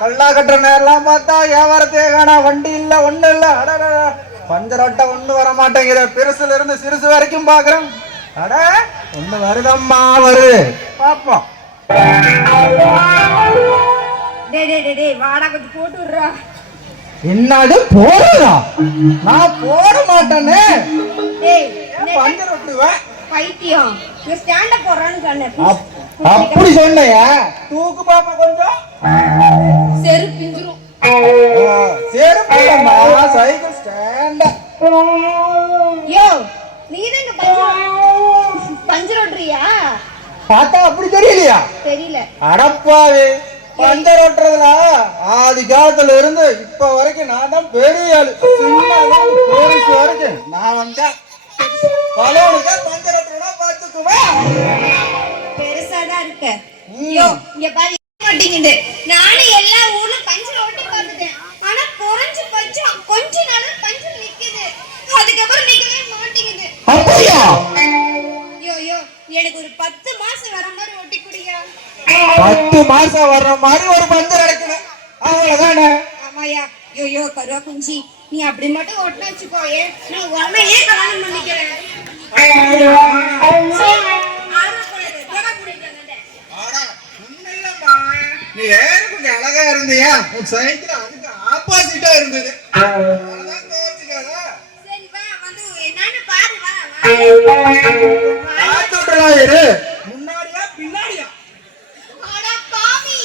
கல்லா கட்டுற நேரம் பார்த்தா வியாபாரத்தையே காணா. வண்டி இல்ல ஒண்ணு இல்ல. அடடா பஞ்சரோட்ட ஒண்ணு வர மாட்டேங்குது. பெருசுல இருந்து சிறுசு வரைக்கும் பாக்குறேன் அட ஒண்ணு வருதம்மா வருது. பாப்போம். டேய் டேய் போட்டு விடுறா. என்னது? போடுதா நான் போட மாட்டேனே. பைத்தியம். ஸ்டாண்ட போடுறான்னு சொன்னேன் அப்படி சொன்னையா? தூக்கு பாப்பா கொஞ்சம். செரு பிஞ்சிரும். செருப்பு சைக்கிள் ஸ்டாண்ட் யோ நீ தான் பஞ்சர் ஓட்டுறியா பார்த்தா அப்படி தெரியலையா? தெரியல. அடப்பாவே. பஞ்சர் ஓட்டுறதுல ஆதி காலத்துல இருந்து இப்ப வரைக்கும் நான் தான் பெரிய ஆளு. பெருசு வரைக்கும் நான் வந்தேன் பலவனுக்கு பஞ்சர் ஓட்டுறதா பார்த்துக்குவேன் பெருசா தான் இருக்க யோ இங்க பாரு மாட்டேங்குது நானும் எல்லா ஊர்ல பத்து மாசம் வர்ற மாதிரி ஒரு பஞ்சர் அடைக்கணும். அவ்வளவுதானே? ஆமாயா யோ யோ கருவா குஞ்சி நீ அப்படி மட்டும் ஓட்டினா வச்சுக்கோ ஏ. நான் உடனே கல்யாணம் பண்ணிக்கிறேன். நீ வேற கொஞ்சம் அழகா இருந்தியா? உன் சைக்கிள் அதுக்கு ஆப்போசிட்டா இருந்தது. அதான் கோவிச்சுக்காத. சரி வா வந்து என்னன்னு பாரு வா வா பார்த்து விடலாம் இரு. முன்னாடியா பின்னாடியா அட பாவி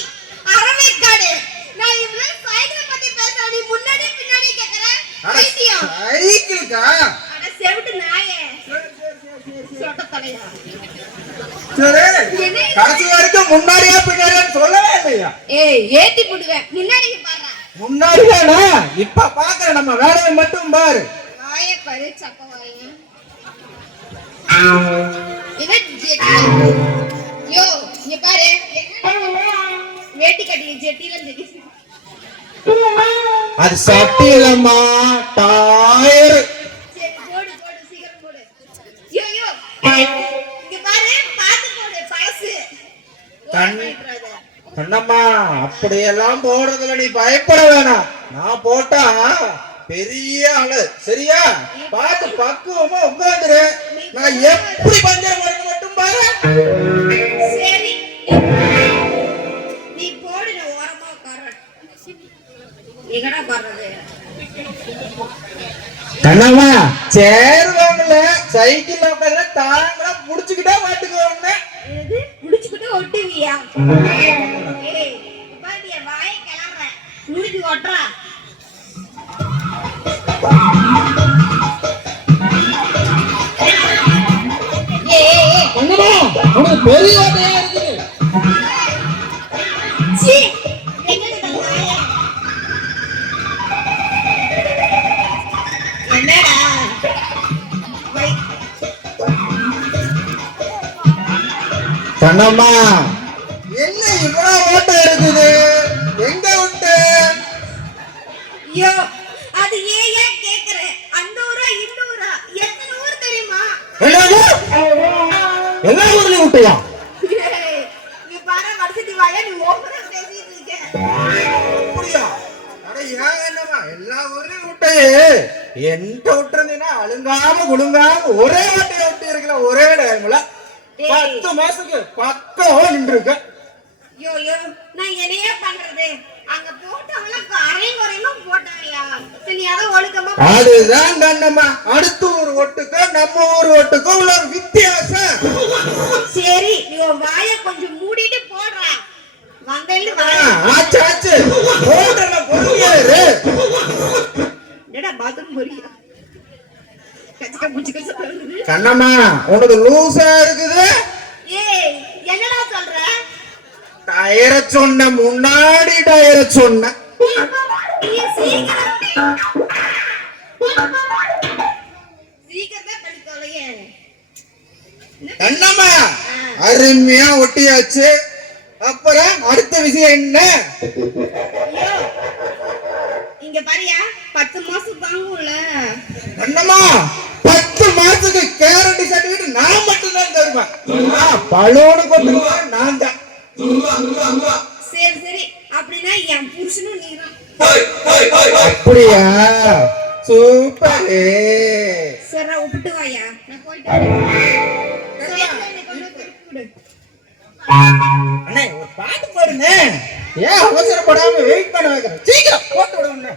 அரவேக்காடு நான் இவ்வளவு சைக்கிள் பத்தி பேசுறேன் நீ முன்னாடி பின்னாடி கேக்குற அட, பைத்தியம் சைக்கிளுக்கா அட செவிட்டு நாயே சொட்ட தலையா சரி கடைசி வரைக்கும் முன்னாடியா பின்னாடியான்னு சொல்லவே இல்லையா? ஏய் ஏத்தி போடுவேன். முன்னாடி பாரு முன்னாடியானா இப்ப பாக்குற நம்ம வேலையை மட்டும் பாரு. வாய பாரு வாய. யோ இங்க பாரு. வேட்டி கட்டி ஜெட்டில தெரியுது அது சட்டி இல்லம்மா கண்ணம்மா அப்படியெல்லாம் போடுறதுல நீ பயப்பட வேணாம். நான் போட்டா பெரிய ஆளு. சரியா? பார்த்து பக்குவமா உட்காந்துரு. நான் எப்படி பஞ்சம் போடுறது மட்டும் பாரு. கண்ணம்மா சேர் வாங்கல சைக்கிள் உட்காந்து தாங்களா புடிச்சுக்கிட்டா முடிச்சுக்கிட்டு ஒட்டுவியா? என் வாயை கிளற முடிச்சு ஒட்டுறா. பெரிய கண்ணம்மா. என்ன இவ்வளவு ஓட்டம் இருக்குது எங்க விட்டு ஐயோ அது ஏன் ஏன் கேக்குற அந்த ஊரா இந்த ஊரா? எத்தனை ஊர் தெரியுமா? என்னது எல்லா ஊர்லயும் விட்டியா நீ பாரு வருஷத்தி வாயா நீ ஓவரா பேசிட்டு இருக்க. அப்படியா? அட ஏன் என்னம்மா? எல்லா ஊர்லயும் விட்டையே என்கிட்ட விட்டுருந்தீங்கன்னா அழுங்காம குலுங்காம ஒரே வாட்டையை விட்டு இருக்கல ஒரே டைம்ல. பத்து மாசத்துக்கு பக்கம் நின்று இருக்க ஐயோ நான் என்னையே பண்றது? அங்க போட்டவங்களுக்கு அரையும் குறையுமா போட்டாயா? நீ அதை ஒழுக்கமா. அதுதான் கண்ணம்மா அடுத்த ஊர் ஒட்டுக்கும் நம்ம ஊர் ஒட்டுக்கும் உள்ள ஒரு வித்தியாசம். சரி நீ உன் வாயை கொஞ்சம் மூடிட்டு போடுறா. வந்தேன்னு வாய ஆச்சு ஆச்சு. போடுற பொறுமையாரு என்னடா புச்சுக்க சொல்லுது கண்ணம்மா உனக்கு லூசா இருக்குது. என்னடா சொல்ற? டயரை சொன்ன முன்னாடி டயரை சொன்ன. கண்ணம்மா அருமையா ஒட்டியாச்சு. அப்புறம் அடுத்த விஷயம் என்ன? இங்க பாரியா பத்து மாசம் தாங்கும்ல. கண்ணம்மா பத்து மாசத்துக்கு இருக்கும் பலூனு கொத்துருவேன் நான் தான் சரி சரி. அப்படின்னா என் புருஷனும் நீதான். அப்படியா? சூப்பர். சரி விட்டுட்டு வாயா. நான் போயிட்டு. அண்ணே ஒரு பாட்டு பாடுங்க. ஏன் அவசரப்படாம வெயிட் பண்ண வைக்கிறேன். சீக்கிரம் போட்டு விடுங்க